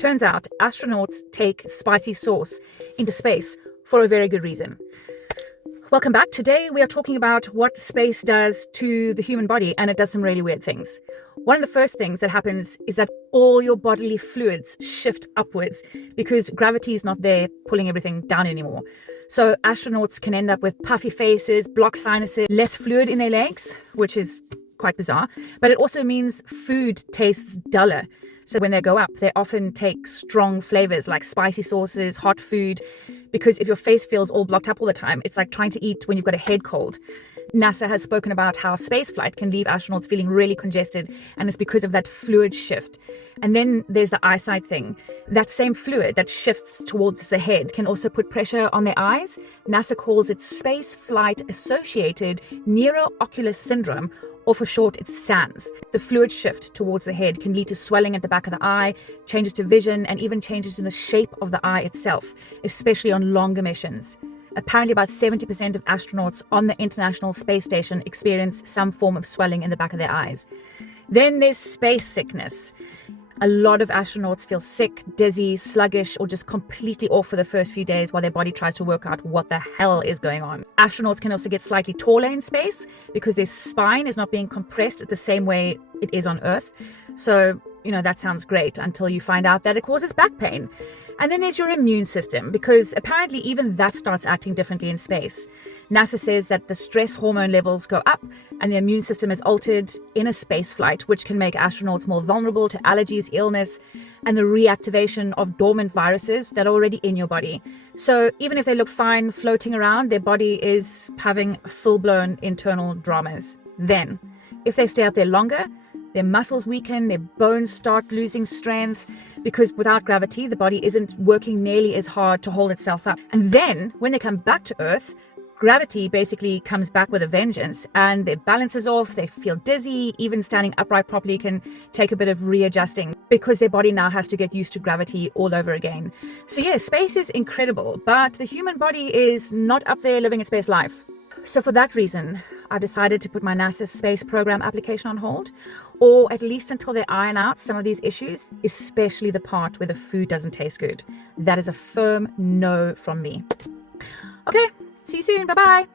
Turns out astronauts take spicy sauce into space for a very good reason. Welcome back. Today we are talking about what space does to the human body, and it does some really weird things. One of the first things that happens is that all your bodily fluids shift upwards because gravity is not there pulling everything down anymore. So astronauts can end up with puffy faces, blocked sinuses, less fluid in their legs, which is quite bizarre. But it also means food tastes duller. So when they go up, they often take strong flavors like spicy sauces, hot food, because if your face feels all blocked up all the time, it's like trying to eat when you've got a head cold. NASA has spoken about how spaceflight can leave astronauts feeling really congested, and it's because of that fluid shift. And then there's the eyesight thing. That same fluid that shifts towards the head can also put pressure on their eyes. NASA calls it spaceflight associated neuro-ocular syndrome, or for short, it's SANS. The fluid shift towards the head can lead to swelling at the back of the eye, changes to vision, and even changes in the shape of the eye itself, especially on longer missions. Apparently, about 70% of astronauts on the International Space Station experience some form of swelling in the back of their eyes. Then there's space sickness. A lot of astronauts feel sick, dizzy, sluggish, or just completely off for the first few days while their body tries to work out what the hell is going on. Astronauts can also get slightly taller in space because their spine is not being compressed the same way it is on Earth. So, that sounds great until you find out that it causes back pain. And then there's your immune system, because apparently even that starts acting differently in space. NASA says that the stress hormone levels go up and the immune system is altered in a space flight, which can make astronauts more vulnerable to allergies, illness, and the reactivation of dormant viruses that are already in your body. So even if they look fine floating around, their body is having full-blown internal dramas. Then, if they stay up there longer, their muscles weaken, their bones start losing strength, because without gravity, the body isn't working nearly as hard to hold itself up. And then, when they come back to Earth, gravity basically comes back with a vengeance, and their balance is off, they feel dizzy, even standing upright properly can take a bit of readjusting, because their body now has to get used to gravity all over again. So yeah, space is incredible, but the human body is not up there living its best life. So for that reason, I've decided to put my NASA space program application on hold, or at least until they iron out some of these issues, especially the part where the food doesn't taste good. That is a firm no from me. Okay, see you soon. Bye-bye.